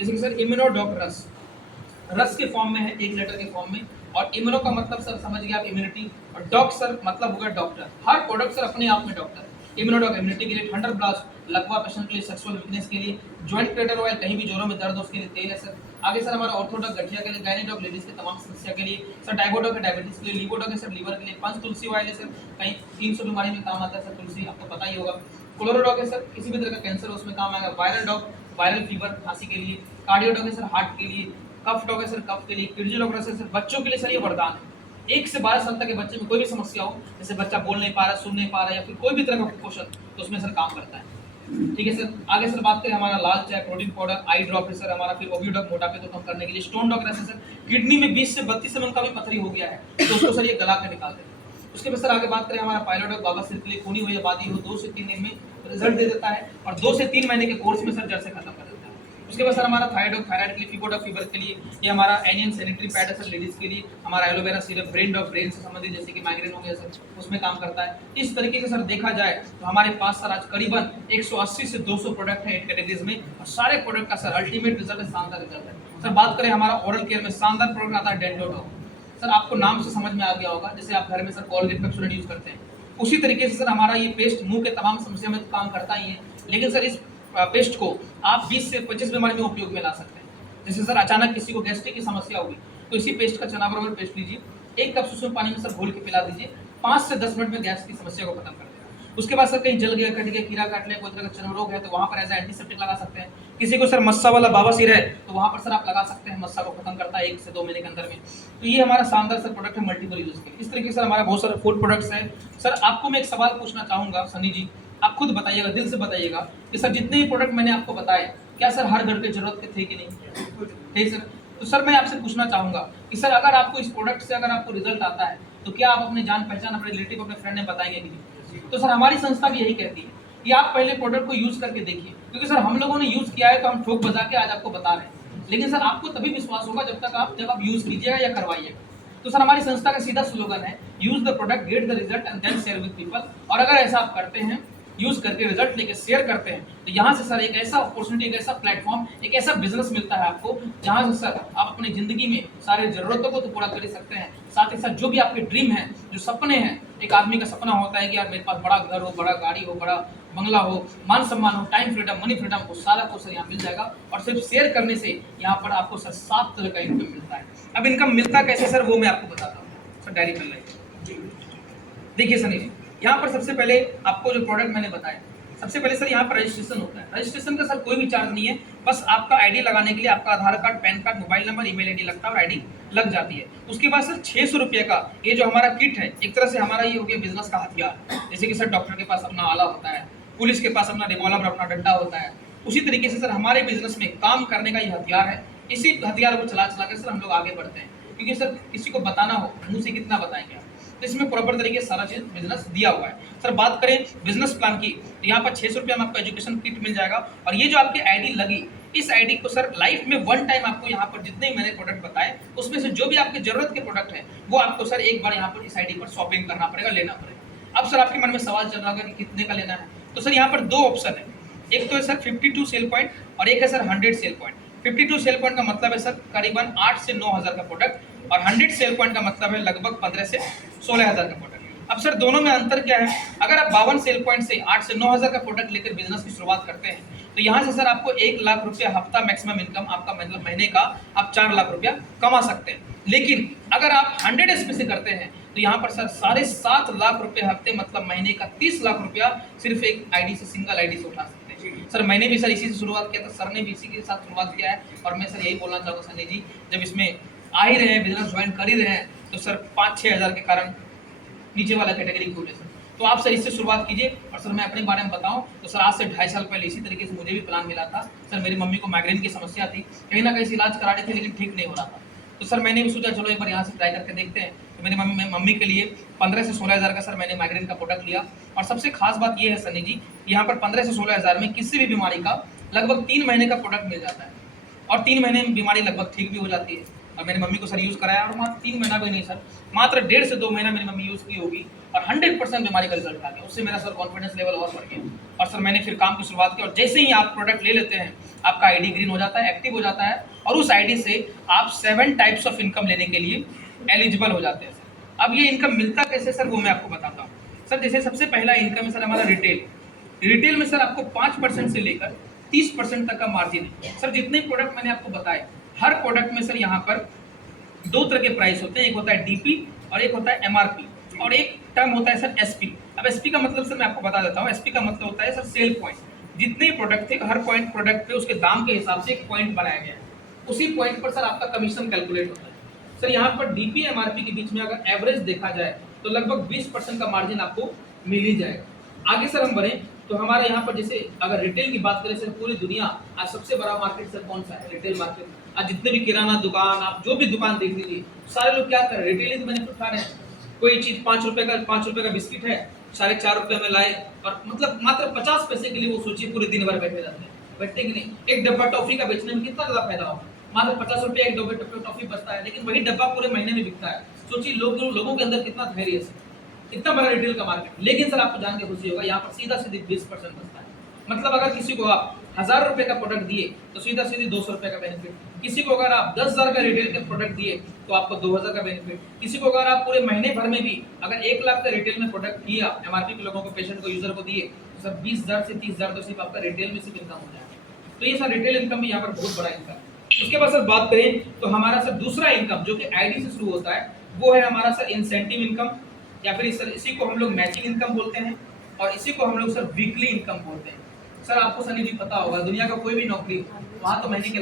जैसे कि सर इम्यूनोडॉक रस, रस के फॉर्म में है, 1 लीटर के फॉर्म में, और इम्यूनो का मतलब सर समझ गए आप इम्यूनिटी, और डॉक सर मतलब होगा डॉक्टर। हर प्रोडक्ट सर अपने आप में डॉक्टर है। इम्यूनोडॉक इम्यूनिटी के लिए, थंडर ब्लास्ट लकवा पेशेंट के लिए, सेक्सुअल वीकनेस के लिए, जॉइंट क्रेटर ऑयल कहीं भी जोड़ों में दर्द हो उसके लिए तेल है सर। आगे सर हमारा ऑर्थोडॉक गठिया के लिए, गायनेडॉक लेडीज के तमाम समस्या के लिए सर, डायबोडॉक है डायबिटीज के लिए, लिवोडॉक है सर लीवर के लिए, पंच तुलसी ऑयल है सर कहीं 300 बीमारी में काम आता है सर तुलसी, आपको पता ही होगा। क्लोरोडॉक है सर किसी भी तरह का कैंसर उसमें काम आएगा। वायरल डॉक वायरल फीवर खांसी के लिए। कार्डियोडॉक है सर हार्ट के लिए। कफ डॉग है सर कफ के लिए। किर्जिडॉक है सर बच्चों के लिए सर ये वरदान है। 1 से 12 साल तक के बच्चे में कोई भी समस्या हो, जैसे बच्चा बोल नहीं पा रहा, सुन नहीं पा रहा, या फिर कोई भी तरह का कुपोषण, तो उसमें सर काम करता है। ठीक है सर। आगे सर बात करें हमारा लाल चाय, प्रोटीन पाउडर, आई ड्रॉप है सर हमारा, फिर ओबिडॉक मोटापे को कम करने के लिए, स्टोन डॉग है सर किडनी में 20 से 32 mm का भी पथरी हो गया है तो उसको सर ये गला कर निकालते हैं। उसके बाद सर आगे बात करें हमारा पायलोडॉक, बाबा सिर के लिए, खूनी हुई आबादी हो 2 से 3 दिन में रिजल्ट दे देता है, और 2 से 3 महीने के कोर्स में सर जड़ से खत्म कर देता है। उसके बाद सर हमारा थायराइड थायराइड के लिए, फिबोडॉक फीवर के लिए, ये हमारा एनियन सैनिटरी पैड है सर लेडीज के लिए, हमारा aloe vera syrup brain dog brain से संबंधित जैसे कि माइग्रेन हो गया सर उसमें काम करता है। इस तरीके से सर देखा जाए तो हमारे पास सर आज करीबन 180 से 200 प्रोडक्ट हैं 8 कैटेगरीज में, और सारे प्रोडक्ट का सर अल्टीमेट रिजल्ट है, शानदार रिजल्ट है सर। बात करें हमारा ओरल केयर में शानदार प्रोडक्ट आता है डेंटोडॉक सर, आपको नाम से समझ में आ गया होगा, जैसे आप घर में सर कॉलगेट पेप्सोडेंट यूज करते हैं उसी तरीके से सर हमारा ये पेस्ट मुंह के तमाम समस्या में तो काम करता ही है, लेकिन सर इस पेस्ट को आप 20 से 25 बीमारी में उपयोग में ला सकते हैं। जैसे सर अचानक किसी को गैस्ट्रिक की समस्या होगी तो इसी पेस्ट का चना बराबर पेस्ट लीजिए, 1 कप सुसुम पानी में सर घोल के पिला दीजिए, 5 से 10 मिनट में गैस की समस्या को खत्म कर देगा। उसके बाद सर कहीं जल गया, कट गया, कीड़ा काट लिया, कोई तरह का चर्म रोग है तो वहाँ पर एज एंटीसेप्टिक लगा सकते हैं। किसी को सर मस्सा वाला बावासीर है तो वहाँ पर सर आप लगा सकते हैं, मस्सा को खत्म करता है 1 से 2 महीने के अंदर में। तो ये हमारा शानदार सर प्रोडक्ट है मल्टीपल यूज के लिए। इस तरीके से हमारा बहुत सारे फूड प्रोडक्ट्स हैं। सर आपको मैं एक सवाल पूछना चाहूंगा सनी जी, आप खुद बताइएगा, दिल से बताइएगा कि सर जितने भी प्रोडक्ट मैंने आपको बताए क्या सर हर घर के जरूरत के थे कि नहीं? थे सर। तो सर मैं आपसे पूछना चाहूंगा कि सर अगर आपको इस प्रोडक्ट से अगर आपको रिजल्ट आता है तो क्या आप अपने जान पहचान, अपने रिलेटिव, अपने फ्रेंड ने बताएंगे कि नहीं? तो सर हमारी संस्था भी यही कहती है कि आप पहले प्रोडक्ट को यूज करके देखिए, क्योंकि सर हम लोगों ने यूज किया है तो हम ठोक बजा के आज आपको बता रहे हैं, लेकिन सर आपको तभी विश्वास होगा जब आप यूज कीजिएगा या करवाइएगा। तो सर हमारी संस्था का सीधा स्लोगन है, use the product, get the result and then share with people. और अगर ऐसा आप करते हैं, यूज करके रिजल्ट लेके शेयर करते हैं, तो यहाँ से सर एक ऐसा अपॉर्चुनिटी, एक ऐसा प्लेटफॉर्म, एक ऐसा बिजनेस मिलता है आपको जहाँ से सर आप अपनी जिंदगी में सारे जरूरतों को तो पूरा कर ही सकते हैं, साथ ही साथ जो भी आपके ड्रीम है, जो सपने हैं, एक आदमी का सपना होता है कि यार मेरे पास बड़ा घर हो, बड़ा गाड़ी हो, बड़ा बंगला हो, मान सम्मान हो, टाइम फ्रीडम, मनी फ्रीडम हो, सारा कुछ सर यहाँ मिल जाएगा। और सिर्फ शेयर करने से यहाँ पर आपको सर 7 तरह का इनकम मिलता है। अब इनकम मिलता कैसे सर, वो मैं आपको बताता हूँ सर, डायरी कर लीजिए। देखिए सनी जी, यहाँ पर सबसे पहले आपको जो प्रोडक्ट मैंने बताया, सबसे पहले सर यहाँ पर रजिस्ट्रेशन होता है। रजिस्ट्रेशन का सर कोई भी चार्ज नहीं है, बस आपका आईडी लगाने के लिए आपका Aadhaar card, PAN card, mobile number, email ID लगता है और आईडी लग जाती है। उसके बाद सर 600 रुपये का ये जो हमारा किट है, एक तरह से हमारा ये हो गया बिजनेस का हथियार। जैसे कि सर डॉक्टर के पास अपना आला होता है, पुलिस के पास अपना रिवॉल्वर, अपना डंडा होता है, उसी तरीके से सर हमारे बिजनेस में काम करने का ये हथियार है। इसी हथियार को चला चला कर सर हम लोग आगे बढ़ते हैं, क्योंकि सर किसी को बताना हो, मुँह से कितना बताएंगे आप, तो इसमें प्रॉपर तरीके से सारा चीज बिजनेस दिया हुआ है। सर बात करें बिजनेस प्लान की, तो यहाँ पर 600 रुपये में आपको एजुकेशन किट मिल जाएगा, और ये जो आपकी आईडी लगी, इस आईडी को सर लाइफ में 1 टाइम आपको यहाँ पर जितने मैंने प्रोडक्ट बताए उसमें से जो भी आपकी जरूरत के प्रोडक्ट है वो आपको सर एक बार यहाँ पर इस आईडी पर शॉपिंग करना पड़ेगा, लेना पड़ेगा। अब सर आपके मन में सवाल चल रहा होगा कि कितने का लेना है, तो सर यहाँ पर 2 ऑप्शन है, एक तो है सर 52 सेल पॉइंट और एक है sir 100 cell point. 52 cell point का मतलब है सर करीबन 8 से 9 हज़ार का प्रोडक्ट, और 100 सेल पॉइंट का मतलब है लगभग 15 से 16 हज़ार का प्रोडक्ट। अब सर दोनों में अंतर क्या है, अगर आप 52 सेल पॉइंट से 8 से 9 हज़ार का प्रोडक्ट लेकर बिजनेस की शुरुआत करते हैं तो यहाँ से सर आपको 1 लाख रुपया हफ्ता मैक्सिमम इनकम आपका, मतलब महीने का आप 4 लाख रुपया कमा सकते हैं। लेकिन अगर आप 100 एसपी से करते हैं तो यहाँ पर सर 7.5 लाख रुपये हफ्ते, मतलब महीने का 30 लाख रुपया सिर्फ एक आईडी से, सिंगल आईडी से उठा सकते हैं। सर मैंने भी सर इसी से शुरुआत किया था, सर ने भी इसी के साथ शुरुआत किया है, और मैं सर यही बोलना चाहूँगा सनी जी, जब इसमें आ ही रहे हैं, बिजनेस ज्वाइन कर ही रहे हैं, तो सर 5-6 हज़ार के कारण नीचे वाला कैटेगरी खोले सर, तो आप सर इससे शुरुआत कीजिए। और सर मैं अपने बारे में बताऊं तो सर आज से 2.5 साल पहले इसी तरीके से मुझे भी प्लान मिला था। सर मेरी मम्मी को माइग्रेन की समस्या थी, कहीं ना कहीं से इलाज करा रहे थे लेकिन ठीक नहीं हो रहा था, तो सर मैंने भी सोचा चलो एक बार यहाँ से ट्राई करके देखते हैं। तो मेरी मम्मी के लिए 15 से 16 हज़ार का सर मैंने माइग्रेन का प्रोडक्ट लिया। और सबसे खास बात ये है सनी जी, यहाँ पर 15 से 16 हज़ार में किसी भी बीमारी का लगभग 3 महीने का प्रोडक्ट मिल जाता है, और 3 महीने में बीमारी लगभग ठीक भी हो जाती है। और मेरी मम्मी को सर यूज़ कराया, और मात्र 3 महीना भी नहीं सर, मात्र 1.5 से 2 महीना मेरी मम्मी यूज़ की होगी, और 100% बीमारी का रिजल्ट आ गया। उससे मेरा सर कॉन्फिडेंस लेवल और बढ़ गया और सर मैंने फिर काम की शुरुआत की और जैसे ही आप प्रोडक्ट ले लेते हैं आपका आईडी ग्रीन हो जाता है, एक्टिव हो जाता है और उस आईडी से आप 7 टाइप्स ऑफ इनकम लेने के लिए एलिजिबल हो जाते हैं सर। अब ये इनकम मिलता कैसे सर, वो मैं आपको बताता हूँ सर। जैसे सबसे पहला इनकम है सर हमारा रिटेल में सर आपको 5% से लेकर 30% तक का मार्जिन है सर। जितने प्रोडक्ट मैंने आपको बताए हर प्रोडक्ट में सर यहाँ पर 2 तरह के प्राइस होते हैं, एक होता है डीपी और एक होता है एमआरपी और एक टर्म होता है सर एसपी। अब एसपी का मतलब सर मैं आपको बता देता हूँ। एसपी का मतलब होता है सर सेल पॉइंट। जितने प्रोडक्ट थे हर पॉइंट प्रोडक्ट पे उसके दाम के हिसाब से एक पॉइंट बनाया गया है, उसी पॉइंट पर सर आपका कमीशन कैलकुलेट होता है सर। यहाँ पर डीपी एमआरपी के बीच में अगर एवरेज देखा जाए तो लगभग 20% का मार्जिन आपको मिल ही जाएगा। आगे सर हम बढ़ें तो हमारा यहाँ पर जैसे अगर रिटेल की बात करें सर, पूरी दुनिया आज सबसे बड़ा मार्केट सर कौन सा है, रिटेल मार्केट। आज जितने भी किराना दुकान आप जो भी दुकान देख लीजिए सारे लोग क्या कर रहे हैं, रिटेल ही बेनिफिट उठा रहे हैं। कोई चीज 5 रुपए का बिस्किट है 4.5 रुपए में लाए और मतलब मात्र 50 पैसे के लिए वो सोचिए पूरे दिन भर बैठे रहते हैं, बैठते कि नहीं। एक डब्बा टॉफी का बेचने में कितना ज्यादा फायदा होगा, मात्र 50 रुपए एक डब्बा टॉफी बचता है, लेकिन वही डब्बा पूरे महीने में बिकता है। सोचिए लोगों के अंदर कितना धैर्य है, इतना बड़ा रिटेल का मार्केट। लेकिन सर आपको जान के खुशी होगा यहाँ पर सीधा 20% बचता है। मतलब अगर किसी को आप 1000 रुपए का प्रोडक्ट दिए तो सीधा 200 रुपए का बेनिफिट। किसी को अगर आप 10,000 का रिटेल का प्रोडक्ट दिए तो आपको 2000 का बेनिफिट। किसी को अगर आप पूरे महीने भर में भी अगर 1 लाख का रिटेल में प्रोडक्ट दिया एमआरपी के लोगों को, पेशेंट को, यूजर को दिए तो सर 20,000 से 30,000 तो सिर्फ आपका रिटेल में सिर्फ इनकम हो जाएगा। तो ये सर रिटेल इनकम भी यहाँ पर बहुत बड़ा इनकम है। उसके बाद सर बात करें तो हमारा सर दूसरा इनकम जो कि आईडी से शुरू होता है वो है हमारा सर इंसेंटिव इनकम, या फिर सर इसी को हम लोग मैचिंग इनकम बोलते हैं और इसी को हम लोग सर वीकली इनकम बोलते हैं। सर आपको सनी जी पता होगा दुनिया का कोई भी नौकरी वहाँ तो महीने के